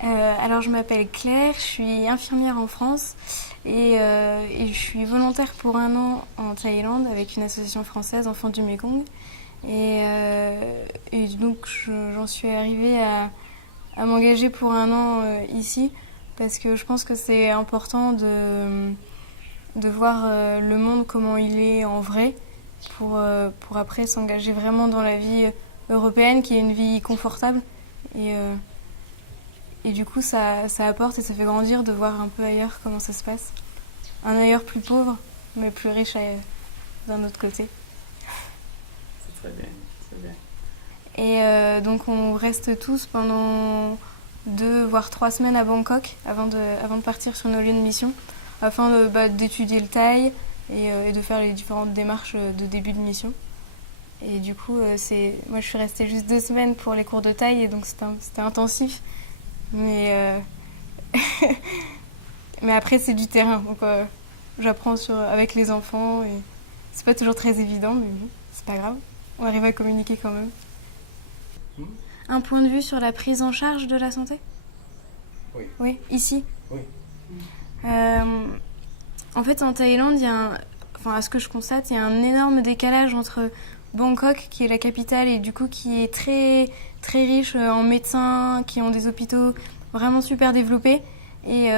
Alors je m'appelle Claire, je suis infirmière en France et je suis volontaire pour un an en Thaïlande avec une association française Enfants du Mékong. Et donc j'en suis arrivée à m'engager pour un an ici parce que je pense que c'est important de voir le monde comment il est en vrai pour après s'engager vraiment dans la vie européenne qui est une vie confortable. Et, euh, et du coup, ça apporte et ça fait grandir de voir un peu ailleurs comment ça se passe. Un ailleurs plus pauvre, mais plus riche d'un autre côté. C'est très bien, très bien. Donc on reste tous pendant 2 voire 3 semaines à Bangkok avant de partir sur nos lieux de mission, afin d'étudier le thaï et de faire les différentes démarches de début de mission. Et du coup, moi je suis restée juste 2 semaines pour les cours de thaï et donc c'était intensif. Mais, mais après, c'est du terrain. Donc, j'apprends avec les enfants et c'est pas toujours très évident, mais bon, c'est pas grave. On arrive à communiquer quand même. Hmm. Un point de vue sur la prise en charge de la santé ? Oui. Oui, ici. Oui. En fait, en Thaïlande, à ce que je constate, il y a un énorme décalage entre Bangkok, qui est la capitale et du coup qui est très, très riche en médecins, qui ont des hôpitaux vraiment super développés. Et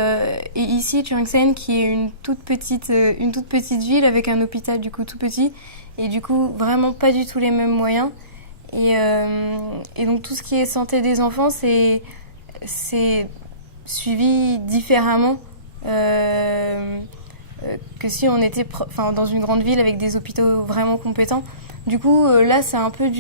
ici, Chiang Saen, qui est une toute petite ville avec un hôpital du coup tout petit et du coup vraiment pas du tout les mêmes moyens. Et donc tout ce qui est santé des enfants, c'est suivi différemment que si on était dans une grande ville avec des hôpitaux vraiment compétents. Du coup, là, c'est un peu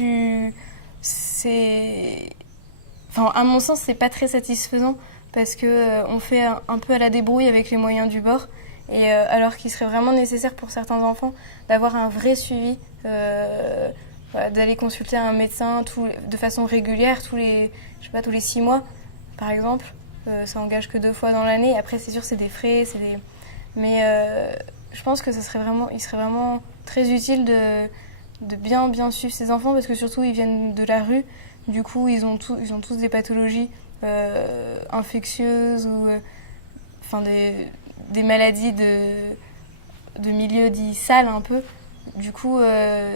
à mon sens, c'est pas très satisfaisant parce que on fait un peu à la débrouille avec les moyens du bord. Alors qu'il serait vraiment nécessaire pour certains enfants d'avoir un vrai suivi, voilà, d'aller consulter un médecin de façon régulière, tous les 6 mois, par exemple. Ça engage que 2 fois dans l'année. Après, c'est sûr, c'est des frais, mais je pense que il serait vraiment très utile de bien suivre ces enfants parce que surtout ils viennent de la rue. Du coup, ils ont tous des pathologies infectieuses ou des maladies de milieu dit sale un peu. Du coup, à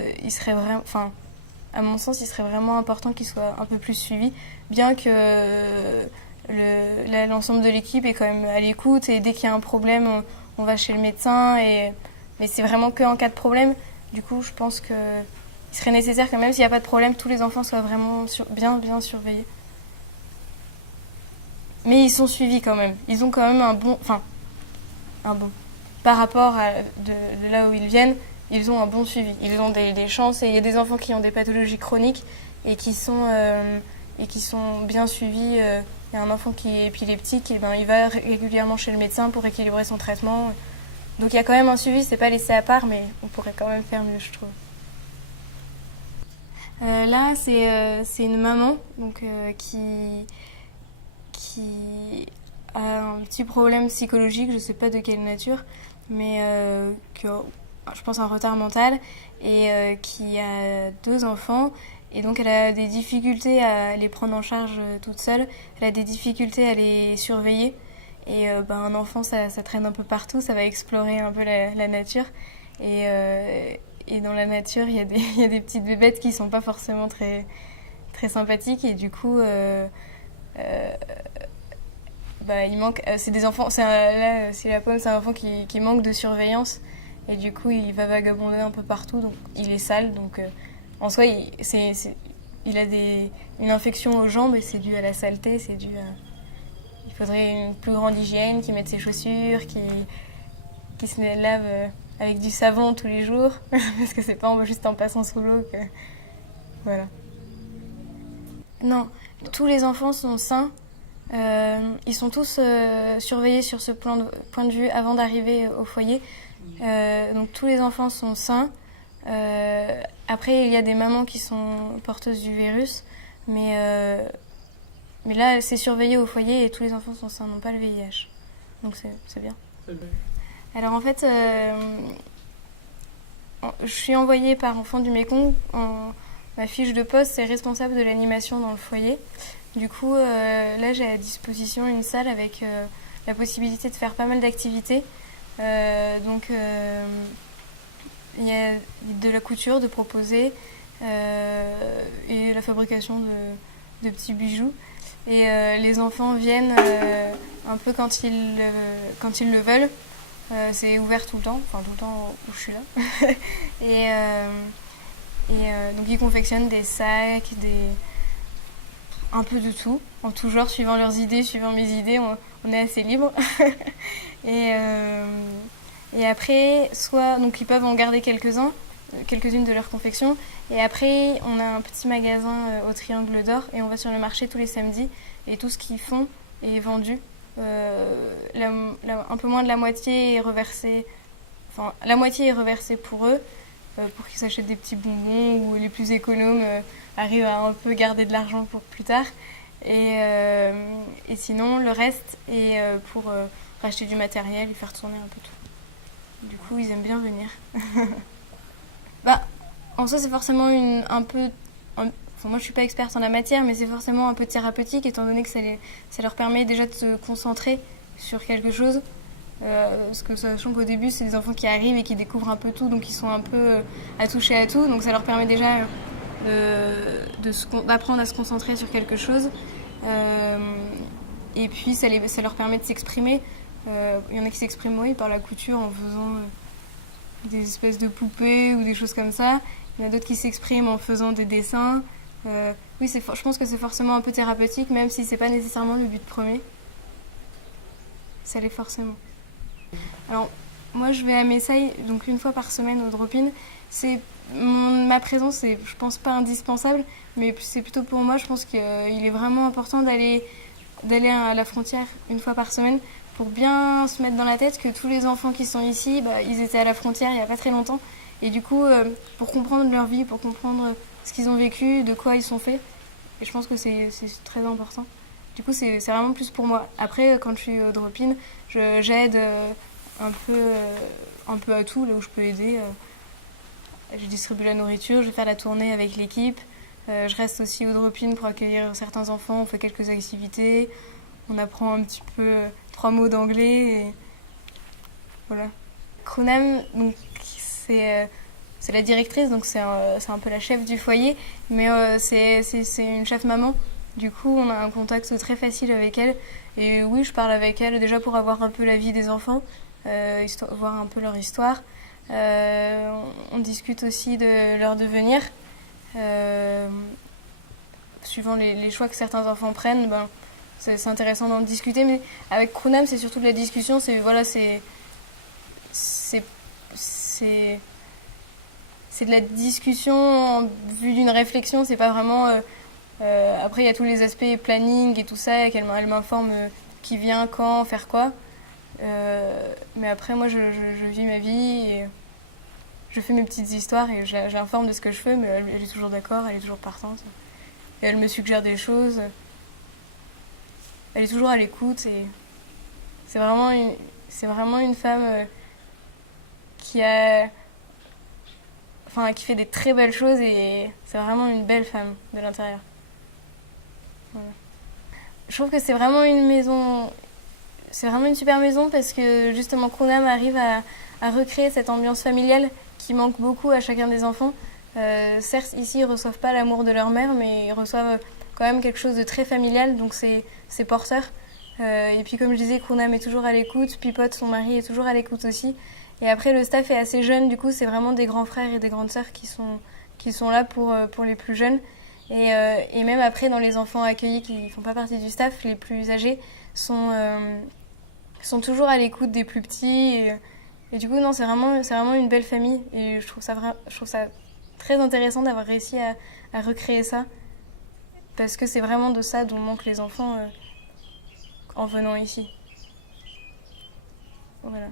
mon sens, il serait vraiment important qu'ils soient un peu plus suivis, bien que l'ensemble de l'équipe est quand même à l'écoute et dès qu'il y a un problème, on va chez le médecin. Mais c'est vraiment qu'en cas de problème. Du coup, je pense qu'il serait nécessaire que même s'il n'y a pas de problème, tous les enfants soient vraiment bien surveillés. Mais ils sont suivis quand même. Ils ont quand même un bon... Par rapport de là où ils viennent, ils ont un bon suivi. Ils ont des chances et il y a des enfants qui ont des pathologies chroniques et qui sont bien suivis. Il y a un enfant qui est épileptique, et il va régulièrement chez le médecin pour équilibrer son traitement. Donc il y a quand même un suivi, c'est pas laissé à part, mais on pourrait quand même faire mieux, je trouve. Là, c'est une maman donc, qui a un petit problème psychologique, je sais pas de quelle nature, mais je pense un retard mental, et qui a 2 enfants. Et donc elle a des difficultés à les prendre en charge toute seule, elle a des difficultés à les surveiller. Et un enfant, ça traîne un peu partout, ça va explorer un peu la nature. Et dans la nature, il y a des petites bébêtes qui sont pas forcément très, très sympathiques. Et du coup, il manque. C'est des enfants. Là, c'est la pomme, c'est un enfant qui manque de surveillance. Et du coup, il va vagabonder un peu partout. Donc, il est sale. Donc, en soi, il a une infection aux jambes et c'est dû à la saleté. Il faudrait une plus grande hygiène, qu'il mette ses chaussures, qu'il se lave avec du savon tous les jours. Parce que c'est pas juste en passant sous l'eau que. Voilà. Non, tous les enfants sont sains. Ils sont tous surveillés sur ce point de vue avant d'arriver au foyer. Donc tous les enfants sont sains. Après, il y a des mamans qui sont porteuses du virus, mais là, c'est surveillé au foyer et tous les enfants sont sains, n'ont pas le VIH. Donc c'est bien. C'est bien. Alors en fait, je suis envoyée par Enfants du Mékong ma fiche de poste, c'est responsable de l'animation dans le foyer. Du coup, là, j'ai à disposition une salle avec la possibilité de faire pas mal d'activités. Donc, il y a de la couture, de proposer, et la fabrication de petits bijoux. Et les enfants viennent un peu quand ils le veulent. C'est ouvert tout le temps où je suis là. et donc ils confectionnent des sacs, un peu de tout, en tout genre, suivant leurs idées, suivant mes idées, on est assez libre. et après, donc ils peuvent en garder quelques-unes de leurs confections. Et après, on a un petit magasin au Triangle d'Or et on va sur le marché tous les samedis. Et tout ce qu'ils font est vendu. Un peu moins de la moitié est reversée. Enfin, la moitié est reversée pour eux, pour qu'ils s'achètent des petits bonbons, ou les plus économes arrivent à un peu garder de l'argent pour plus tard. Et sinon, le reste est pour racheter du matériel et faire tourner un peu tout. Du coup, ils aiment bien venir. En soi, c'est forcément moi, je suis pas experte en la matière, mais c'est forcément un peu thérapeutique, étant donné que ça leur permet déjà de se concentrer sur quelque chose. Parce que sachant qu'au début, c'est des enfants qui arrivent et qui découvrent un peu tout, donc ils sont un peu à toucher à tout. Donc ça leur permet déjà d'apprendre à se concentrer sur quelque chose. Et puis ça leur permet de s'exprimer. Il y en a qui s'expriment par la couture en faisant des espèces de poupées ou des choses comme ça. Il y en a d'autres qui s'expriment en faisant des dessins. Oui, je pense que c'est forcément un peu thérapeutique, même si c'est pas nécessairement le but premier. Ça l'est forcément. Alors, moi, je vais à Messailles, donc une fois par semaine au drop-in. Ma présence est, je pense, pas indispensable, mais c'est plutôt pour moi. Je pense qu'il est vraiment important d'aller à la frontière une fois par semaine pour bien se mettre dans la tête que tous les enfants qui sont ici, ils étaient à la frontière il y a pas très longtemps. Et du coup, pour comprendre leur vie, pour comprendre ce qu'ils ont vécu, de quoi ils sont faits. Et je pense que c'est très important. Du coup, c'est vraiment plus pour moi. Après, quand je suis au drop-in, j'aide un peu à tout, là où je peux aider. Je distribue la nourriture, je vais faire la tournée avec l'équipe. Je reste aussi au drop-in pour accueillir certains enfants. On fait quelques activités. On apprend un petit peu 3 mots d'anglais. Et voilà. Kronam, donc, c'est la directrice, donc c'est un peu la chef du foyer, mais c'est une chef maman. Du coup, on a un contact très facile avec elle. Et oui, je parle avec elle déjà pour avoir un peu la vie des enfants, voir un peu leur histoire. On discute aussi de leur devenir. Suivant les choix que certains enfants prennent, c'est intéressant d'en discuter. Mais avec Kronam, c'est surtout de la discussion. C'est de la discussion en vue d'une réflexion. C'est pas vraiment... après, il y a tous les aspects planning et tout ça, et elle m'informe qui vient, quand, faire quoi. Mais après, moi, je vis ma vie et je fais mes petites histoires et j'informe de ce que je fais, mais elle est toujours d'accord, elle est toujours partante. Et elle me suggère des choses. Elle est toujours à l'écoute et c'est vraiment une femme qui fait des très belles choses et c'est vraiment une belle femme de l'intérieur. Voilà. Je trouve que c'est vraiment une super maison parce que justement Kronam arrive à recréer cette ambiance familiale qui manque beaucoup à chacun des enfants. Certes, ici, ils ne reçoivent pas l'amour de leur mère, mais ils reçoivent quand même quelque chose de très familial, donc c'est porteur. Et puis comme je disais, Kronam est toujours à l'écoute, Pipote, son mari, est toujours à l'écoute aussi. Et après, le staff est assez jeune, du coup, c'est vraiment des grands frères et des grandes sœurs qui sont là pour les plus jeunes. Et même après, dans les enfants accueillis qui ne font pas partie du staff, les plus âgés sont toujours à l'écoute des plus petits. Et du coup, non, c'est vraiment une belle famille. Et je trouve ça très intéressant d'avoir réussi à recréer ça. Parce que c'est vraiment de ça dont manquent les enfants en venant ici. Voilà.